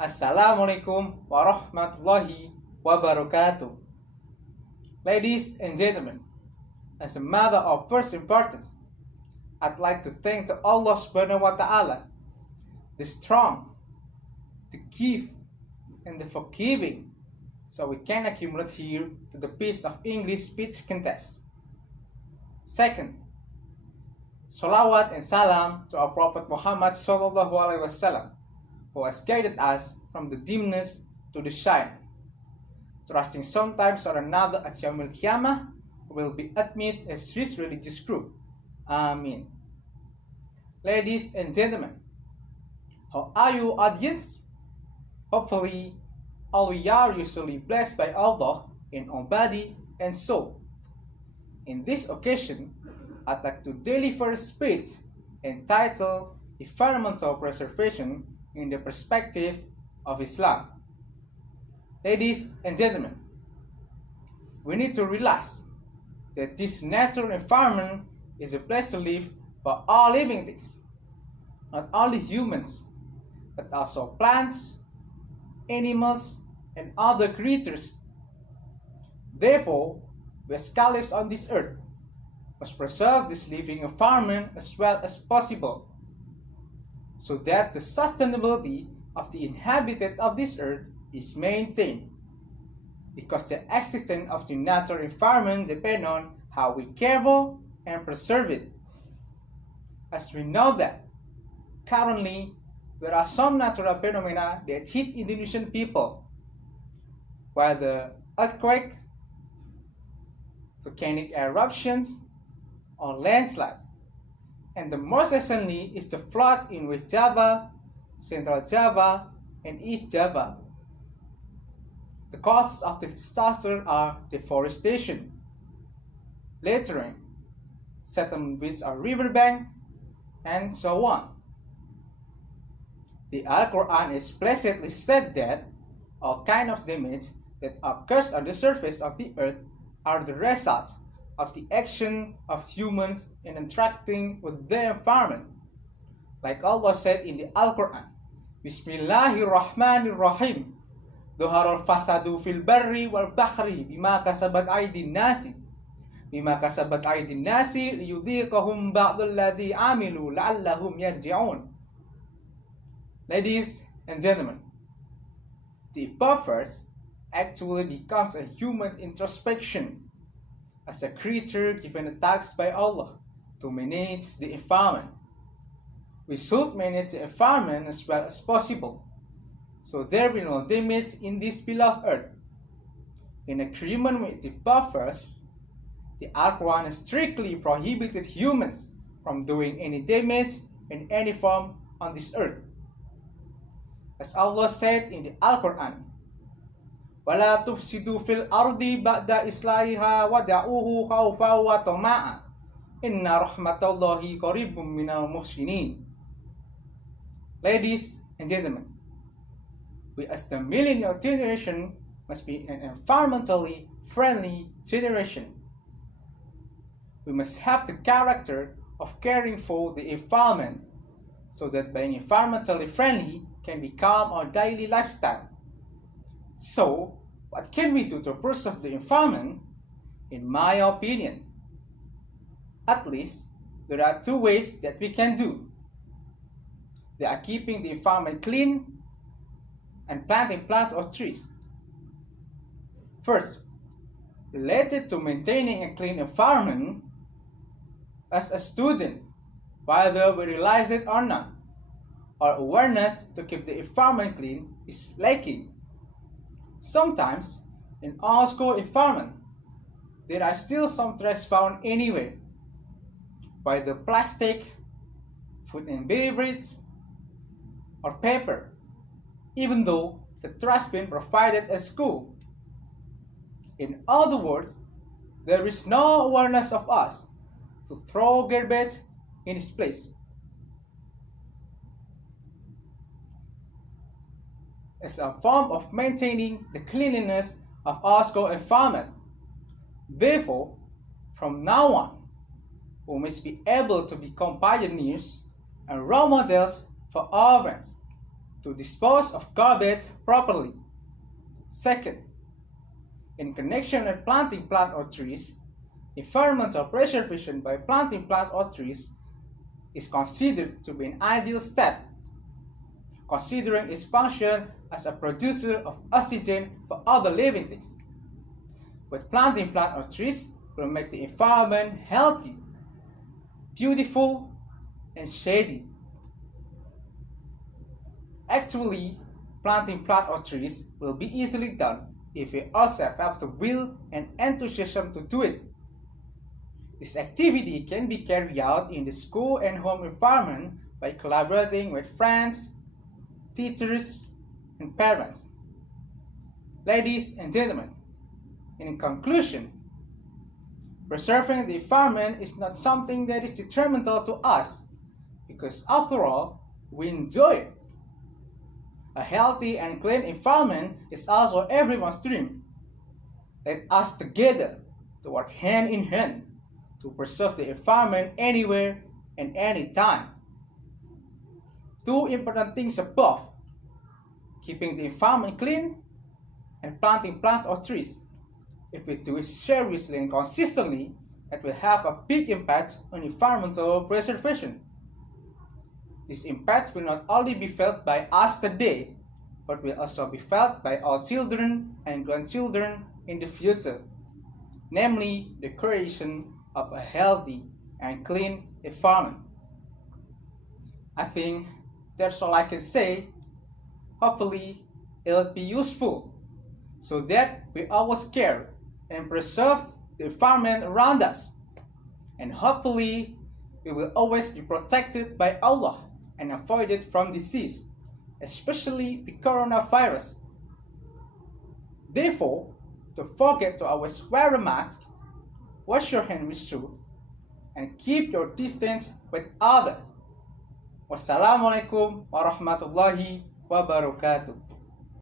Assalamualaikum warahmatullahi wabarakatuh. Ladies and gentlemen, as a matter of first importance, I'd like to thank to Allah subhanahu wa ta'ala, the strong, the give, and the forgiving, so we can accumulate here to the piece of English speech contest. Second, salawat and salam to our Prophet Muhammad sallallahu alaihi wasallam, who has guided us from the dimness to the shine, trusting sometimes or another at Yawmul Qiyamah will be admitted as his religious group. Amin. Ladies and gentlemen, how are you, audience? Hopefully, all we are usually blessed by Allah in our body and soul. In this occasion, I'd like to deliver a speech entitled Environmental Preservation in the Perspective of Islam. Ladies and gentlemen, we need to realize that this natural environment is a place to live for all living things, not only humans, but also plants, animals, and other creatures. Therefore, we as caliphs on this earth must preserve this living environment as well as possible, so that the sustainability of the inhabitant of this earth is maintained, because the existence of the natural environment depends on how we care for and preserve it. As we know that currently there are some natural phenomena that hit Indonesian people, whether earthquakes, volcanic eruptions, or landslides, and the most recently is the floods in West Java, Central Java, and East Java. The causes of this disaster are deforestation, littering, settlement with our riverbanks, and so on. The Al-Quran explicitly said that all kinds of damage that occurs on the surface of the earth are the result of the action of humans in interacting with the environment. Like Allah said in the Al-Quran, Bismillahirrahmanirrahim, Dhuharul fasadu fil barri wal bahri bima kasabat aydin nasi liyudhiqahum ba'dul ladhi amilu la'allahum yarji'un. Ladies and gentlemen, the above verse actually becomes a human introspection as a creature given a task by Allah to manage the environment. We should manage the environment as well as possible, so there will be no damage in this beloved earth. In agreement with the above verse, the Al-Quran strictly prohibited humans from doing any damage in any form on this earth. As Allah said in the Al-Quran, وَلَا تُفْسِدُوا فِي الْأَرْضِ بَعْدَ إِصْلَاحِهَا وَادْعُوهُ خَوْفًا وَطَمَعًا إِنَّ رَحْمَةَ اللَّهِ قَرِيبٌ مِنَ الْمُحْسِنِينَ. Ladies and gentlemen, we as the millennial generation must be an environmentally friendly generation. We must have the character of caring for the environment, so that being environmentally friendly can become our daily lifestyle. So, what can we do to preserve the environment? In my opinion, at least there are two ways that we can do. They are keeping the environment clean and planting plants or trees. First, related to maintaining a clean environment, as a student, whether we realize it or not, our awareness to keep the environment clean is lacking. Sometimes, in our school environment, there are still some trash found anywhere, whether plastic, food and beverage, or paper, even though the trash bin provided at school. In other words, there is no awareness of us to throw garbage in its place. As a form of maintaining the cleanliness of our school environment. Therefore, from now on, we must be able to become pioneers and role models for our friends. to dispose of garbage properly. Second, in connection with planting plants or trees, environmental preservation by planting plants or trees is considered to be an ideal step, considering its function as a producer of oxygen for other living things. But planting plants or trees will make the environment healthy, beautiful, and shady. Actually, planting plants or trees will be easily done if we also have the will and enthusiasm to do it. This activity can be carried out in the school and home environment by collaborating with friends, teachers, and parents. Ladies and gentlemen, in conclusion, preserving the environment is not something that is detrimental to us, because after all, we enjoy it. A healthy and clean environment is also everyone's dream. Let us together to work hand in hand to preserve the environment anywhere and anytime. Two important things above: keeping the environment clean and planting plants or trees. If we do it seriously and consistently, it will have a big impact on environmental preservation. This impact will not only be felt by us today, but will also be felt by our children and grandchildren in the future, namely the creation of a healthy and clean environment. I think that's all I can say. Hopefully, it will be useful so that we always care and preserve the environment around us. And hopefully, we will always be protected by Allah and avoided from disease, especially the coronavirus. Therefore, don't forget to always wear a mask, wash your hands with soap, and keep your distance with others. Wassalamualaikum warahmatullahi wabarakatuh.